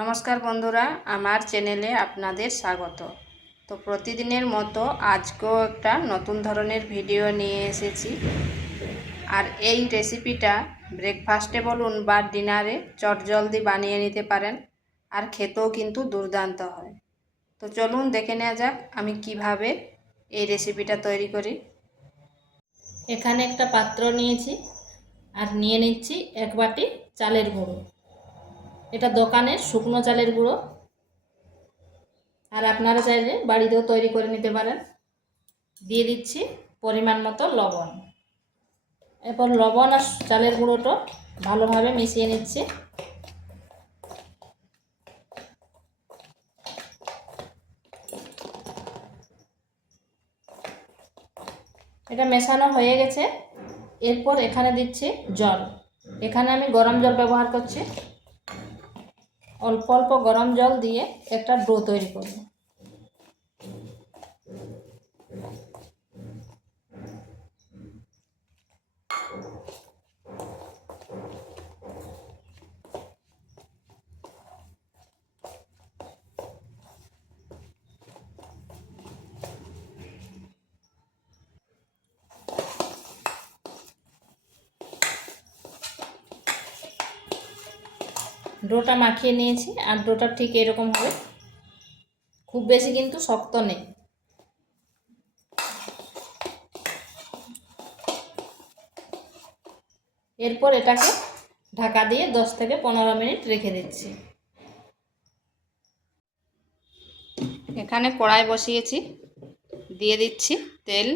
নমস্কার বন্ধুরা, আমার চ্যানেলে আপনাদের স্বাগত। তো প্রতিদিনের মতো আজকেও একটা নতুন ধরনের ভিডিও নিয়ে এসেছি। আর এই রেসিপিটা ব্রেকফাস্টে বলুন বা ডিনারে চটজলদি বানিয়ে নিতে পারেন, আর খেতেও কিন্তু দুর্দান্ত হয়। তো চলুন দেখে নেওয়া যাক আমি কিভাবে এই রেসিপিটা তৈরি করি। এখানে একটা পাত্র নিয়েছি আর নিয়ে নিচ্ছি 1 বাটি চালের গুঁড়ো। এটা দোকানের শুকনো চালের গুঁড়ো, আর আপনারা চাইলে বাড়িতেও তৈরি করে নিতে পারেন। দিয়ে দিচ্ছি পরিমাণ মতো লবণ। এরপর লবণ আর চালের গুঁড়োটা ভালোভাবে মিশিয়ে নিচ্ছি। এটা মেশানো হয়ে গেছে। এরপর এখানে দিচ্ছি জল। এখানে আমি গরম জল ব্যবহার করছি। অল্প অল্প গরম জল দিয়ে একটা ডো তৈরি করব। ডোটা মাখিয়ে নিয়েছি, আর ডোটা ঠিক এরকম হবে, খুব বেশি কিন্তু শক্ত নেই। এরপর এটাকে ঢাকা দিয়ে 10 থেকে 15 মিনিট রেখে দিচ্ছি। এখানে কড়াই বসিয়েছি, দিয়ে দিচ্ছি তেল।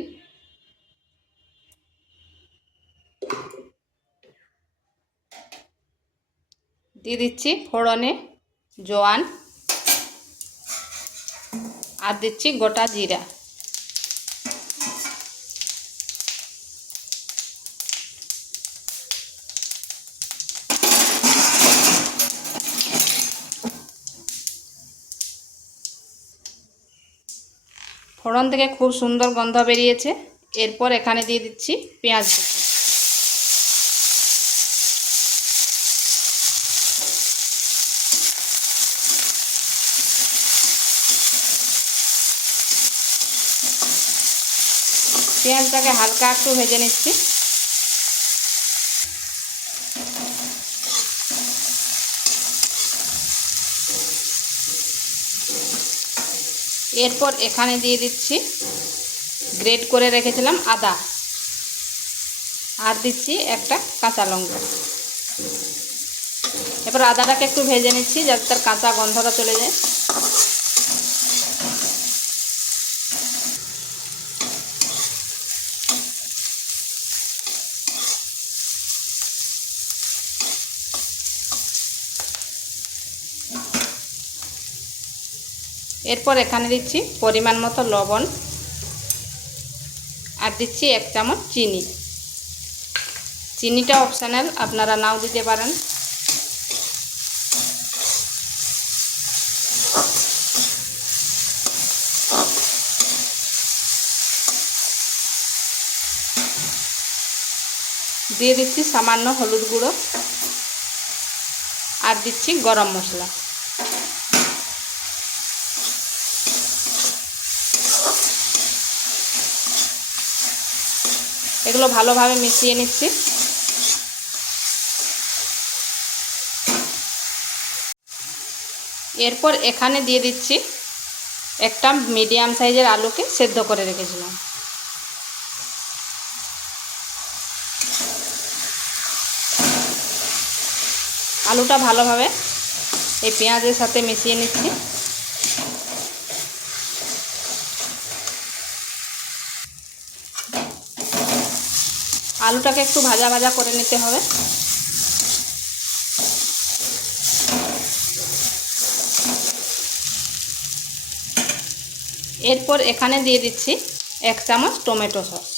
দিয়ে দিচ্ছি ফোড়নে জোয়ান, আর দিচ্ছি গোটা জিরা। ফোড়ন থেকে খুব সুন্দর গন্ধ বেরিয়েছে। এরপর এখানে দিয়ে দিচ্ছি পেঁয়াজ কুচি। পেঁয়াজটাকে হালকা একটু ভেজে নিচ্ছি। এরপর এখানে দিয়ে দিচ্ছি গ্রেট করে রেখেছিলাম আদা, আর দিচ্ছি একটা কাঁচা লঙ্কা। এরপর আদাটাকে একটু ভেজে নিচ্ছি যাতে তার কাঁচা গন্ধটা চলে যায়। এরপর এখানে দিচ্ছি পরিমাণ মতো লবণ, আর দিচ্ছি 1 চামচ চিনি। চিনিটা অপশনাল, আপনারা নাও দিতে পারেন। দিয়ে দিচ্ছি সামান্য হলুদ গুঁড়ো, আর দিচ্ছি গরম মশলা। এগুলো ভালোভাবে মিশিয়ে নিচ্ছি। এরপর এখানে দিয়ে দিচ্ছি একটা মিডিয়াম সাইজের আলুকে সেদ্ধ করে রেখেছিলাম। আলুটা ভালোভাবে এই পেঁয়াজের সাথে মিশিয়ে নিচ্ছি। আলুটাকে একটু ভাজা ভাজা করে নিতে হবে। এরপর এখানে দিয়ে দিচ্ছি 1 চামচ টমেটো সস।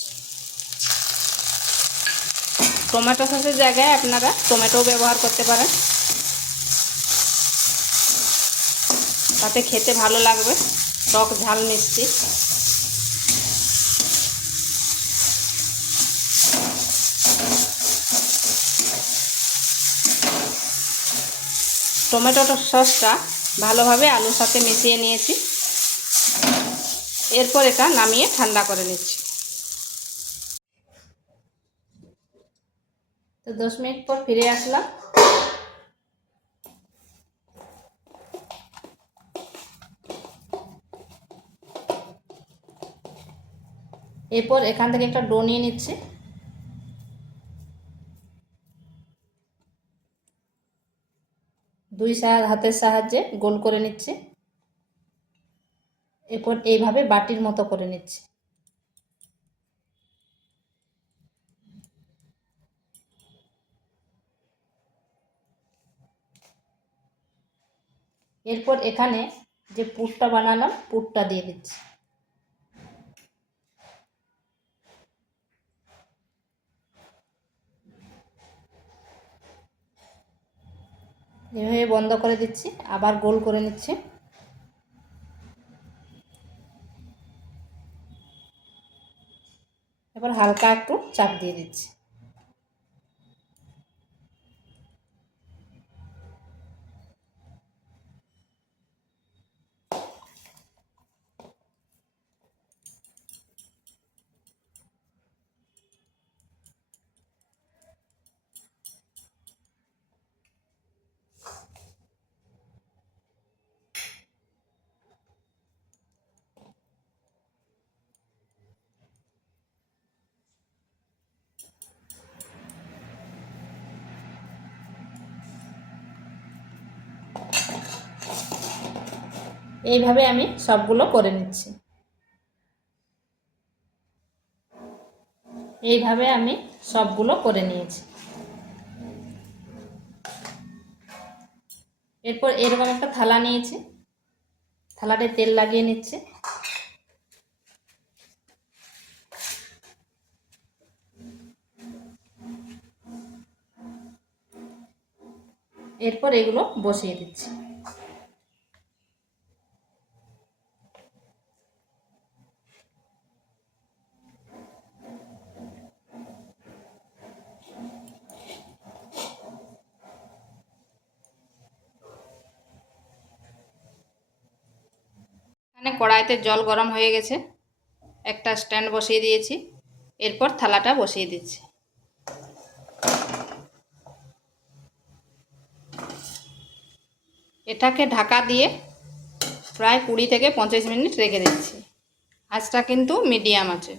টমেটো সসের জায়গায় আপনারা টমেটো ব্যবহার করতে পারেন, তাতে খেতে ভালো লাগবে, টক ঝাল মিষ্টি। টমেটো সসটা ভালোভাবে আলুর সাথে মিশিয়ে নিয়েছি। এরপর এটা নামিয়ে ঠান্ডা করে নিচ্ছি। তো 10 মিনিট পর ফিরে আসলাম। এরপর এখান থেকে একটা ডো নিয়ে নিচ্ছি। দুই হাতের সাহায্যে গোল করে নিচ্ছি। এরপর এইভাবে বাটির মতো করে নিচ্ছি। এরপর এখানে যে পুরটা বানালাম পুরটা দিয়ে দিচ্ছি। এভাবে বন্ধ করে দিচ্ছি, আবার গোল করে নিচ্ছি। এবার হালকা একটু চাপ দিয়ে দিচ্ছি। এইভাবে আমি সবগুলো করে নিচ্ছি। এইভাবে আমি সবগুলো করে নিয়েছি। এরপর এরকম একটা থালা নিয়েছি, থালাটায় তেল লাগিয়ে নিচ্ছি। এরপর এগুলো বসিয়ে দিচ্ছি। এখানে কড়াইতে জল গরম হয়ে গেছে, একটা স্ট্যান্ড বসিয়ে দিয়েছি। এরপর থালাটা বসিয়ে দিচ্ছি। এটাকে ঢাকা দিয়ে প্রায় 20 থেকে 25 মিনিট রেখে দিচ্ছি। আঁচটা কিন্তু মিডিয়াম আছে।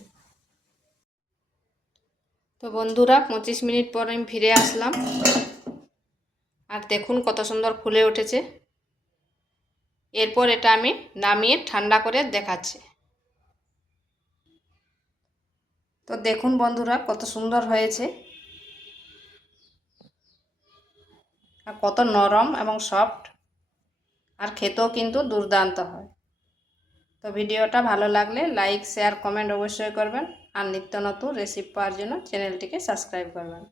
তো বন্ধুরা 25 মিনিট পর আমি ফিরে আসলাম, আর দেখুন কত সুন্দর ফুলে উঠেছে। এরপর এটা আমি নামিয়ে ঠান্ডা করে দেখাচ্ছি। তো দেখুন বন্ধুরা কত সুন্দর হয়েছে, আর কত নরম এবং সফট, আর খেতেও কিন্তু দুর্দান্ত হয়। তো ভিডিওটা ভালো লাগলে লাইক শেয়ার কমেন্ট অবশ্যই করবেন, আর নিত্য নতুন রেসিপি পাওয়ার জন্য চ্যানেলটিকে সাবস্ক্রাইব করবেন।